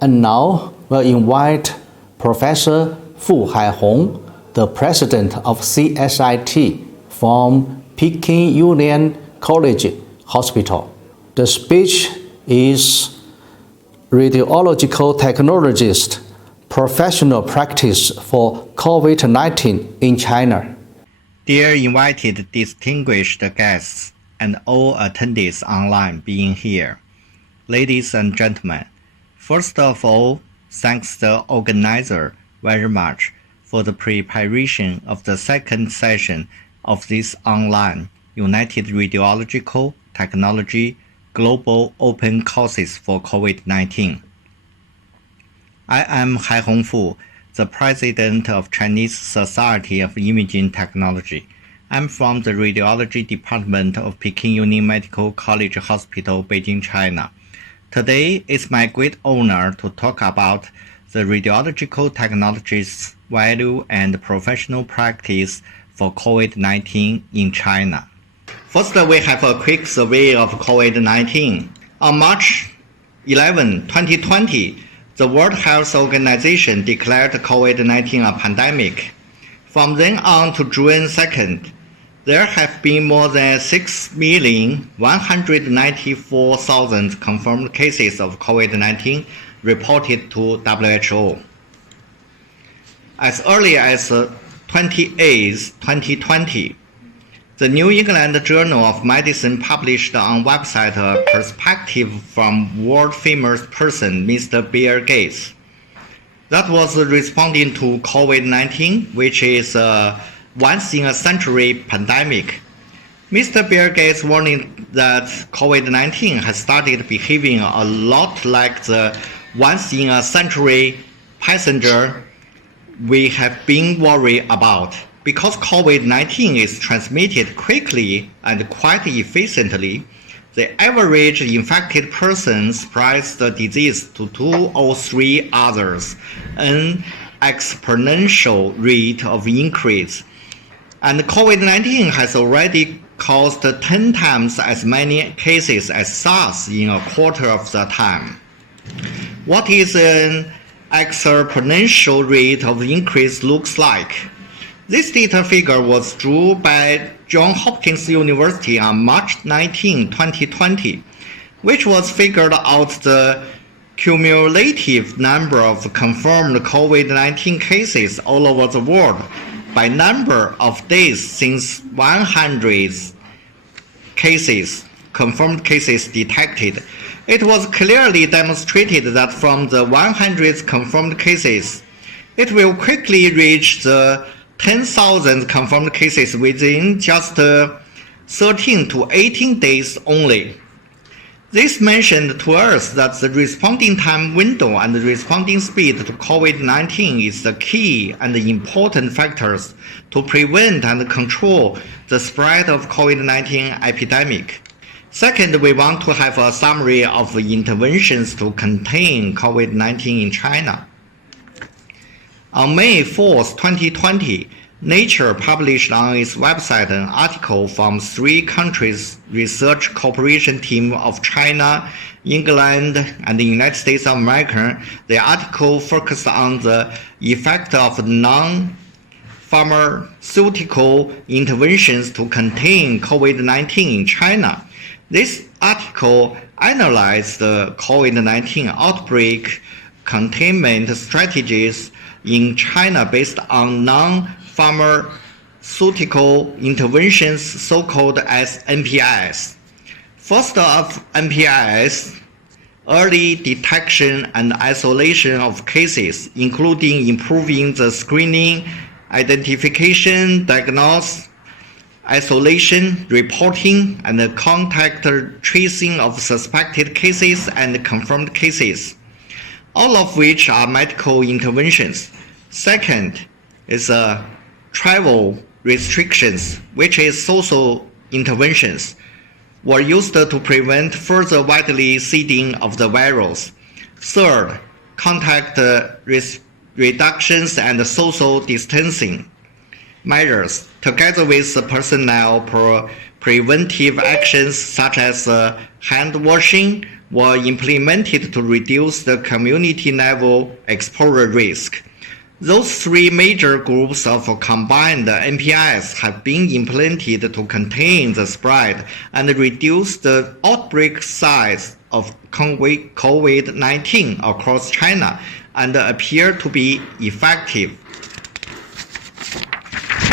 And now we'll invite Professor Haihong, the president of CSIT from Peking Union College Hospital. The speech is Radiological Technologists, Professional Practice for COVID-19 in China. Dear invited distinguished guests and all attendees online being here, ladies and gentlemen, first of all, thanks the organizer very much for the preparation of the second session of this online United Radiological Technology Global Open Courses for COVID-19. I am Haihong, the president of Chinese Society of Imaging Technology. I'm from the Radiology Department of Peking Union Medical College Hospital, Beijing, China. Today, it's my great honor to talk about the radiological technologies' value and professional practice for COVID-19 in China. First, we have a quick survey of COVID-19. On March 11, 2020, the World Health Organization declared COVID-19 a pandemic. From then on to June 2nd, there have been more than 6,194,000 confirmed cases of COVID-19 reported to WHO. As early as 28, 2020, the New England Journal of Medicine published on website a perspective from world-famous person, Mr. Bill Gates. That was responding to COVID-19, which is a once-in-a-century pandemic. Mr. Bill Gates warning that COVID-19 has started behaving a lot like the once-in-a-century passenger we have been worried about. Because COVID-19 is transmitted quickly and quite efficiently, the average infected person spreads the disease to 2 or 3 others, an exponential rate of increase. And COVID-19 has already caused 10 times as many cases as SARS in a quarter of the time. What is an exponential rate of increase looks like? This data figure was drawn by Johns Hopkins University on March 19, 2020, which was figured out the cumulative number of confirmed COVID-19 cases all over the world by number of days since 100 confirmed cases detected. It was clearly demonstrated that from the 100 confirmed cases, it will quickly reach the 10,000 confirmed cases within just 13 to 18 days only. This mentioned to us that the responding time window and the responding speed to COVID-19 is the key and the important factors to prevent and control the spread of COVID-19 epidemic. Second, we want to have a summary of interventions to contain COVID-19 in China. On May 4, 2020, Nature published on its website an article from 3 countries' research cooperation team of China, England, and the United States of America. The article focused on the effect of non-pharmaceutical interventions to contain COVID-19 in China. This article analyzed the COVID-19 outbreak containment strategies in China based on non-pharmaceutical interventions, so-called as NPIs. First of NPIs, early detection and isolation of cases, including improving the screening, identification, diagnosis, isolation, reporting, and contact tracing of suspected cases and confirmed cases, all of which are medical interventions. Second is travel restrictions, which is social interventions, were used to prevent further widely spreading of the virus. Third, contact reductions and social distancing measures, together with personnel preventive actions such as hand washing, were implemented to reduce the community-level exposure risk. Those three major groups of combined NPIs have been implemented to contain the spread and reduce the outbreak size of COVID-19 across China and appear to be effective.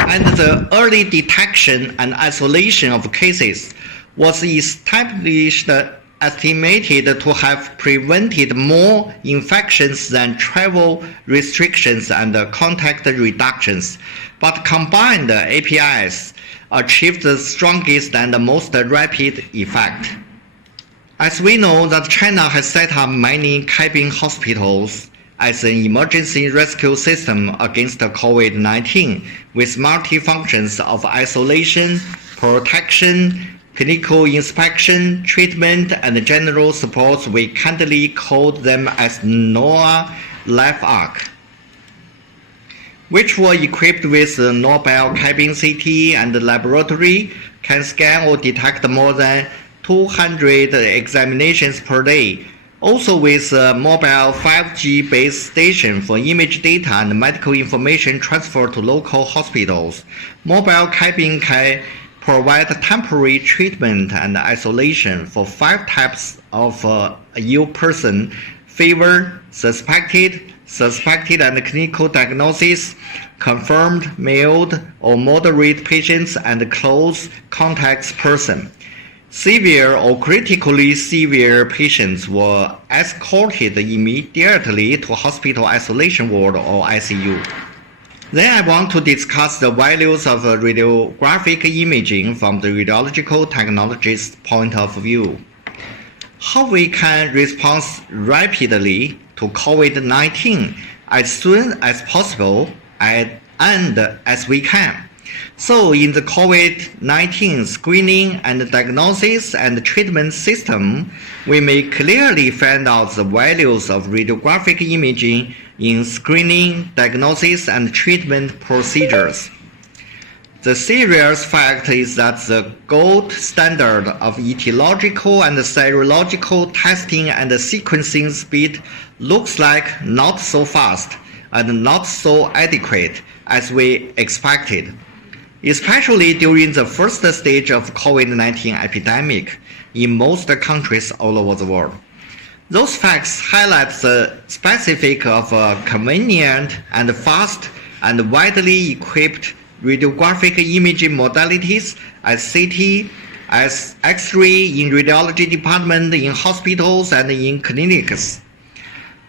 And the early detection and isolation of cases was estimated to have prevented more infections than travel restrictions and contact reductions, but combined APIs achieved the strongest and most rapid effect. As we know that China has set up many cabin hospitals as an emergency rescue system against COVID-19 with multi-functions of isolation, protection, clinical inspection, treatment, and general support. We kindly called them as NOAA Life Arc, which were equipped with a mobile cabin CT and laboratory, can scan or detect more than 200 examinations per day. Also with a mobile 5G base station for image data and medical information transfer to local hospitals. Mobile cabin can provide temporary treatment and isolation for 5 types of ill person: fever, suspected and clinical diagnosis, confirmed mild or moderate patients, and close contacts person. Severe or critically severe patients were escorted immediately to hospital isolation ward or ICU. Then I want to discuss the values of radiographic imaging from the radiological technologist point of view. How we can respond rapidly to COVID-19 as soon as possible and as we can. So in the COVID-19 screening and diagnosis and treatment system, we may clearly find out the values of radiographic imaging in screening, diagnosis, and treatment procedures. The serious fact is that the gold standard of etiological and serological testing and sequencing speed looks like not so fast and not so adequate as we expected, especially during the first stage of COVID-19 epidemic in most countries all over the world. Those facts highlight the specific of convenient and fast and widely equipped radiographic imaging modalities as CT, as X-ray in radiology department, in hospitals, and in clinics.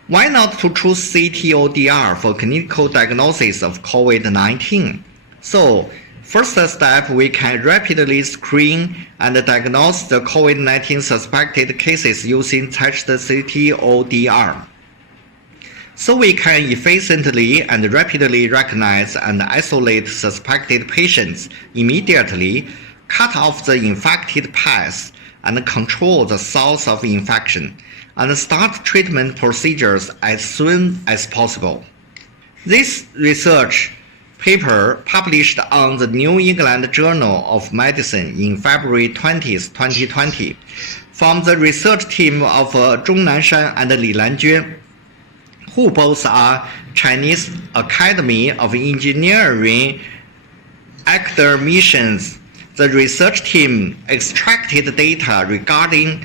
Why not to choose CT or DR for clinical diagnosis of COVID-19? So, first step, we can rapidly screen and diagnose the COVID-19 suspected cases using such the CT or DR. So we can efficiently and rapidly recognize and isolate suspected patients immediately, cut off the infected path, and control the source of infection, and start treatment procedures as soon as possible. This research paper published on the New England Journal of Medicine in February 20, 2020, from the research team of Zhong Nanshan and Li Lanjue, who both are Chinese Academy of Engineering academicians. The research team extracted data regarding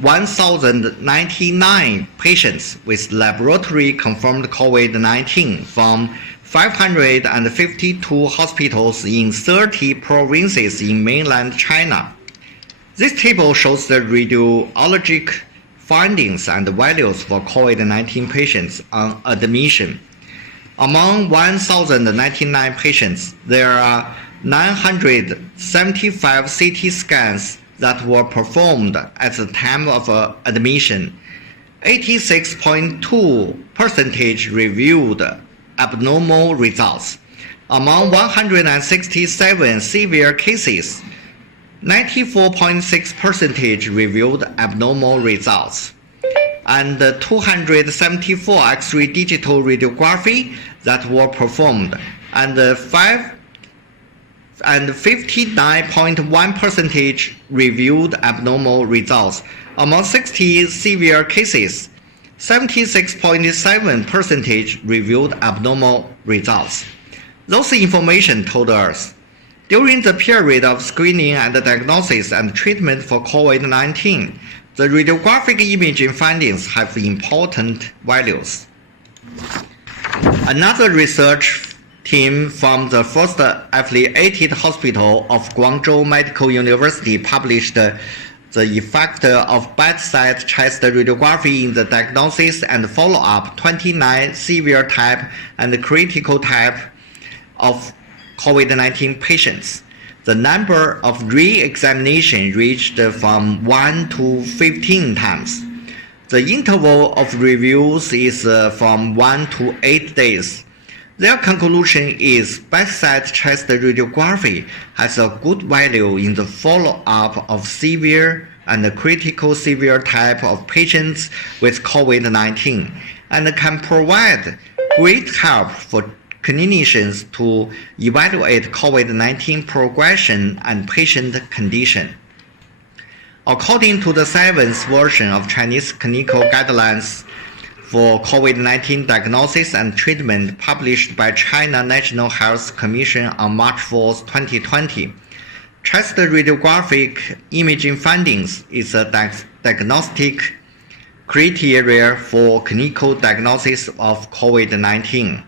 1,099 patients with laboratory confirmed COVID-19 from 552 hospitals in 30 provinces in mainland China. This table shows the radiologic findings and values for COVID-19 patients on admission. Among 1,099 patients, there are 975 CT scans that were performed at the time of admission. 86.2% revealed abnormal results. Among 167 severe cases, 94.6% revealed abnormal results, and 274 X-ray digital radiography that were performed, and and 59.1% revealed abnormal results. Among 60 severe cases, 76.7% revealed abnormal results. Those information told us, during the period of screening and diagnosis and treatment for COVID-19, the radiographic imaging findings have important values. Another research team from the first affiliated hospital of Guangzhou Medical University published the effect of bedside chest radiography in the diagnosis and follow-up 29 severe type and critical type of COVID-19 patients. The number of re-examinations reached from 1 to 15 times. The interval of reviews is from 1 to 8 days. Their conclusion is bedside chest radiography has a good value in the follow-up of severe and critical severe type of patients with COVID-19 and can provide great help for clinicians to evaluate COVID-19 progression and patient condition. According to the 7th version of Chinese clinical guidelines for COVID-19 diagnosis and treatment published by China National Health Commission on March 4, 2020, chest radiographic imaging findings is a diagnostic criteria for clinical diagnosis of COVID-19.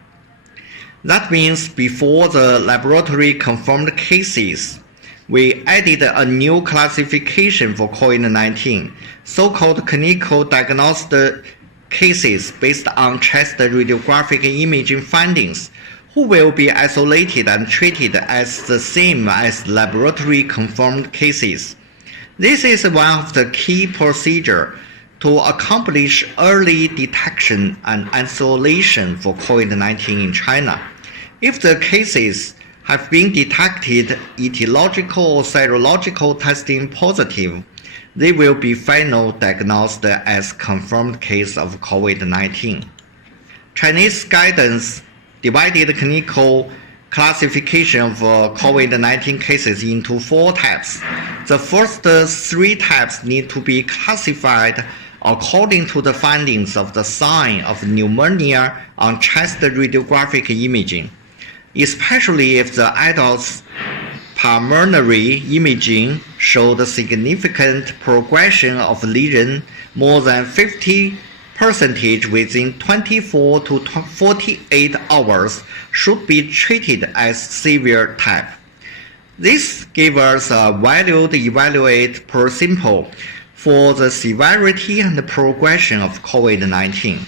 That means before the laboratory confirmed cases, we added a new classification for COVID-19, so-called clinical diagnostic cases based on chest radiographic imaging findings, who will be isolated and treated as the same as laboratory confirmed cases. This is one of the key procedures to accomplish early detection and isolation for COVID-19 in China. If the cases have been detected etiological or serological testing positive, they will be finally diagnosed as confirmed case of COVID-19. Chinese guidance divided clinical classification of COVID-19 cases into 4 types. The first 3 types need to be classified according to the findings of the sign of pneumonia on chest radiographic imaging, especially if the adult's pulmonary imaging showed significant progression of lesion more than 50% within 24 to 48 hours should be treated as severe type. This gives us a value to evaluate per sample for the severity and progression of COVID-19.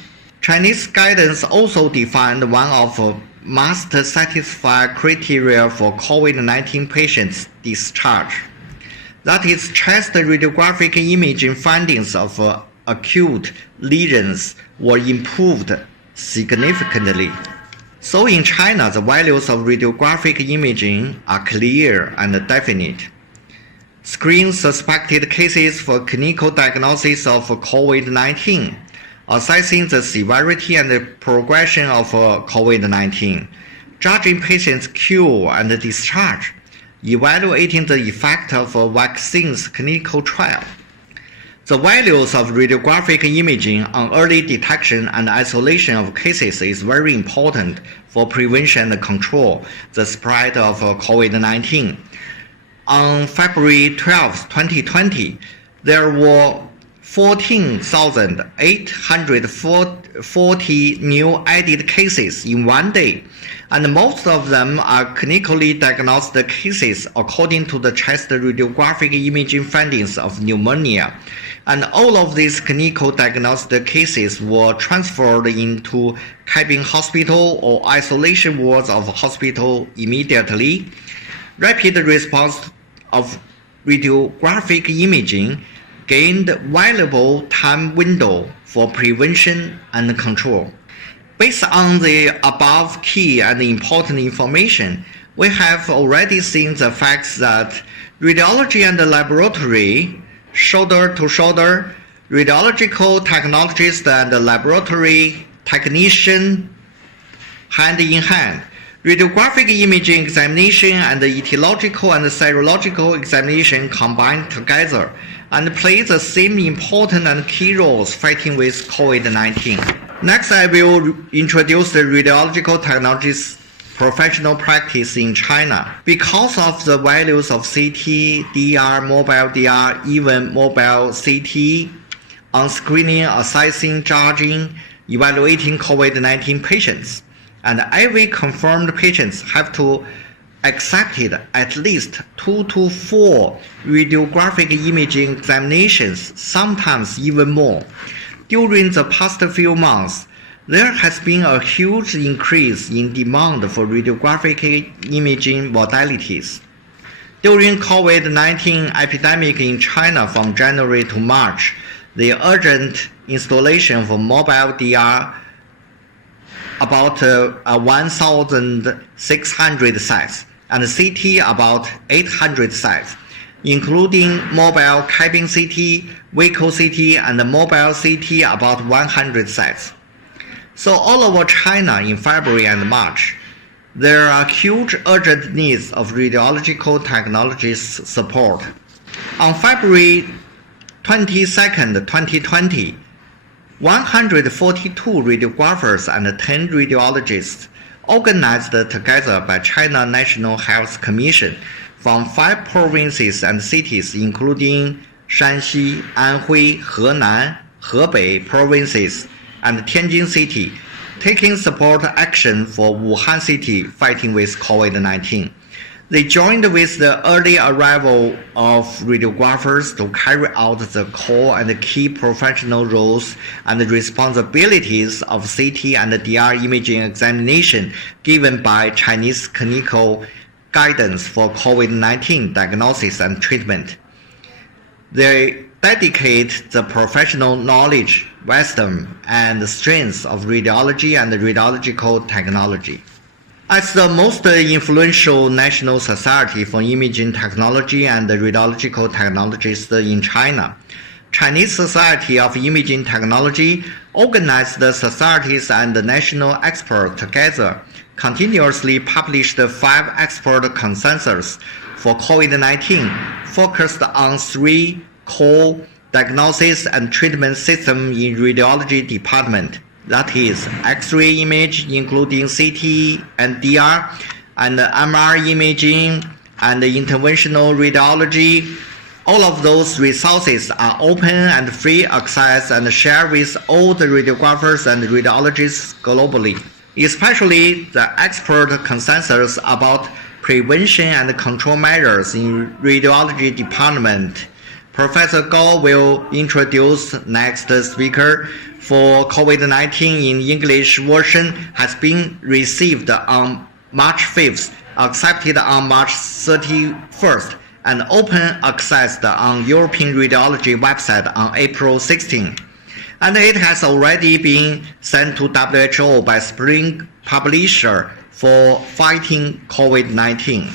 Chinese guidance also defined one of must satisfy criteria for COVID-19 patients' discharge. That is, chest radiographic imaging findings of acute lesions were improved significantly. So in China, the values of radiographic imaging are clear and definite. Screen suspected cases for clinical diagnosis of COVID-19, assessing the severity and the progression of COVID-19, judging patients' cure and discharge, evaluating the effect of vaccines clinical trial. The values of radiographic imaging on early detection and isolation of cases is very important for prevention and control the spread of COVID-19. On February 12, 2020, there were 14,840 new added cases in one day, and most of them are clinically diagnosed cases according to the chest radiographic imaging findings of pneumonia. And all of these clinical diagnosed cases were transferred into cabin hospital or isolation wards of hospital immediately. Rapid response of radiographic imaging gained valuable time window for prevention and control. Based on the above key and important information, we have already seen the facts that radiology and laboratory, shoulder to shoulder, radiological technologists and laboratory technician hand in hand, Radiographic imaging examination and etiological and serological examination combined together and play the same important and key roles fighting with COVID-19. Next, I will introduce the radiological technologies professional practice in China. Because of the values of CT, DR, mobile DR, even mobile CT on screening, assessing, judging, evaluating COVID-19 patients, and every confirmed patients have to accepted at least 2 to 4 radiographic imaging examinations, sometimes even more. During the past few months, there has been a huge increase in demand for radiographic imaging modalities. During COVID-19 epidemic in China from January to March, the urgent installation for mobile DR about 1,600 sites and CT about 800 sites, including mobile cabin CT, vehicle CT, and mobile CT about 100 sites. So all over China in February and March, there are huge urgent needs of radiological technologists support. On February 22nd, 2020, 142 radiographers and 10 radiologists organized together by China National Health Commission from 5 provinces and cities including Shanxi, Anhui, Henan, Hebei provinces, and Tianjin City, taking support action for Wuhan City fighting with COVID-19. They joined with the early arrival of radiographers to carry out the core and key professional roles and responsibilities of CT and DR imaging examination given by Chinese clinical guidance for COVID-19 diagnosis and treatment. They dedicate the professional knowledge, wisdom, and strengths of radiology and radiological technology. As the most influential national society for imaging technology and radiological technologists in China, Chinese Society of Imaging Technology organized the societies and the national experts together, continuously published 5 expert consensus for COVID-19, focused on 3 core diagnosis and treatment systems in radiology department. That is X-ray image, including CT and DR, and MR imaging, and interventional radiology. All of those resources are open and free access and shared with all the radiographers and radiologists globally. Especially the expert consensus about prevention and control measures in radiology department. Professor Gao will introduce next speaker for COVID-19 in English version has been received on March 5th, accepted on March 31st, and open accessed on European Radiology website on April 16th. And it has already been sent to WHO by Spring Publisher for fighting COVID-19.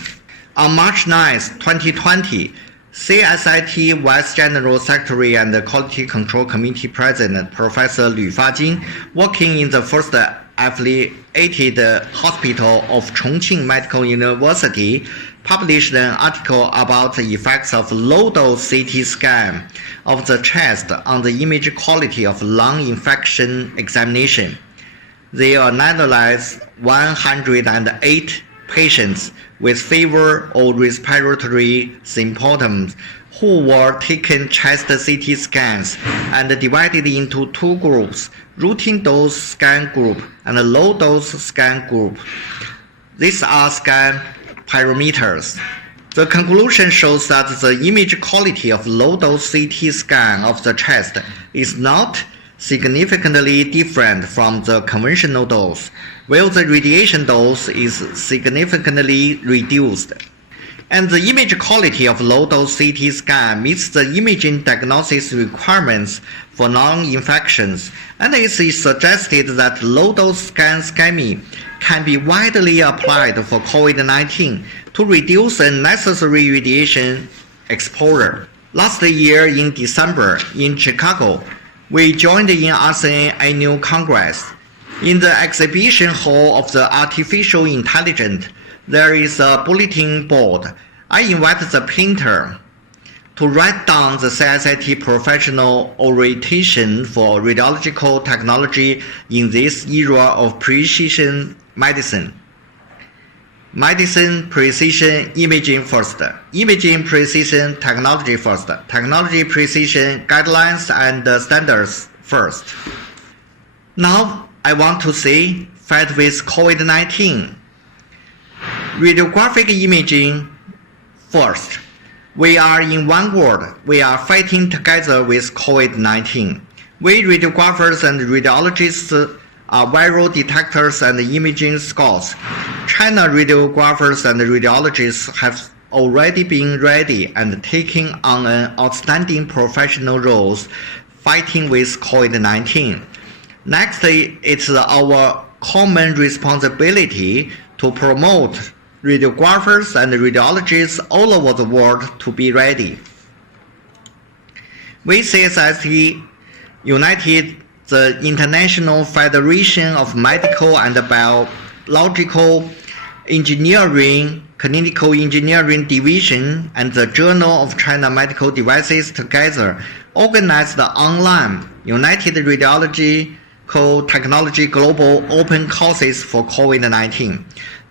On March 9th, 2020, CSIT Vice General Secretary and Quality Control Committee President Professor Lü Fajin, working in the first affiliated hospital of Chongqing Medical University, published an article about the effects of low-dose CT scan of the chest on the image quality of lung infection examination. They analyzed 108 patients with fever or respiratory symptoms who were taken chest CT scans and divided into 2 groups, routine dose scan group and a low dose scan group. These are scan parameters. The conclusion shows that the image quality of low dose CT scan of the chest is not significantly different from the conventional dose, while the radiation dose is significantly reduced. And the image quality of low-dose CT scan meets the imaging diagnosis requirements for lung infections, and it is suggested that low-dose scanning can be widely applied for COVID-19 to reduce unnecessary radiation exposure. Last year in December in Chicago, we joined in ASEAN Annual Congress In the exhibition hall of the Artificial Intelligence, there is a bulletin board. I invite the painter to write down the CSIT professional orientation for radiological technology in this era of precision medicine. Medicine precision imaging first. Imaging precision technology first. Technology precision guidelines and standards first. Now I want to say fight with COVID-19. Radiographic imaging first. We are in one world. We are fighting together with COVID-19. We radiographers and radiologists are viral detectors and imaging scouts. China radiographers and radiologists have already been ready and taking on an outstanding professional roles fighting with COVID-19. Next, it's our common responsibility to promote radiographers and radiologists all over the world to be ready. We CSIT united the International Federation of Medical and Biological Engineering, Clinical Engineering Division, and the Journal of China Medical Devices together organized the online United Radiological Technology Global Open Courses for COVID-19.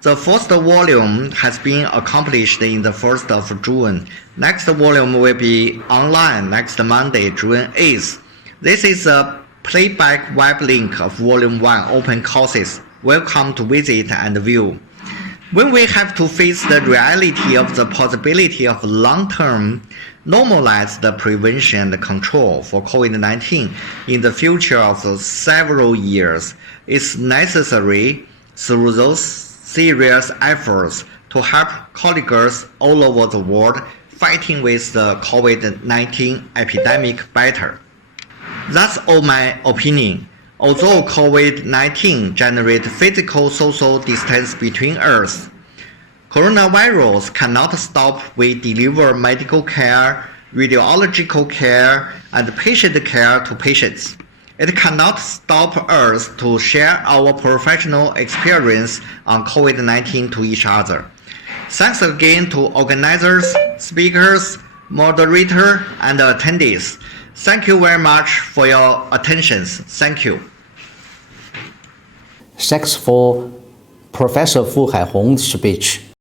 The first volume has been accomplished in the 1st of June. Next volume will be online next Monday, June 8th. This is a playback web link of Volume 1 open courses. Welcome to visit and view. When we have to face the reality of the possibility of long-term normalized prevention and control for COVID-19 in the future of several years, it's necessary through those serious efforts to help colleagues all over the world fighting with the COVID-19 epidemic better. That's all my opinion. Although COVID-19 generates physical social distance between us, coronavirus cannot stop we deliver medical care, radiological care, and patient care to patients. It cannot stop us to share our professional experience on COVID-19 to each other. Thanks again to organizers, speakers, moderators, and attendees. Thank you very much for your attention. Thank you. Thanks for Professor Fu Haihong's speech.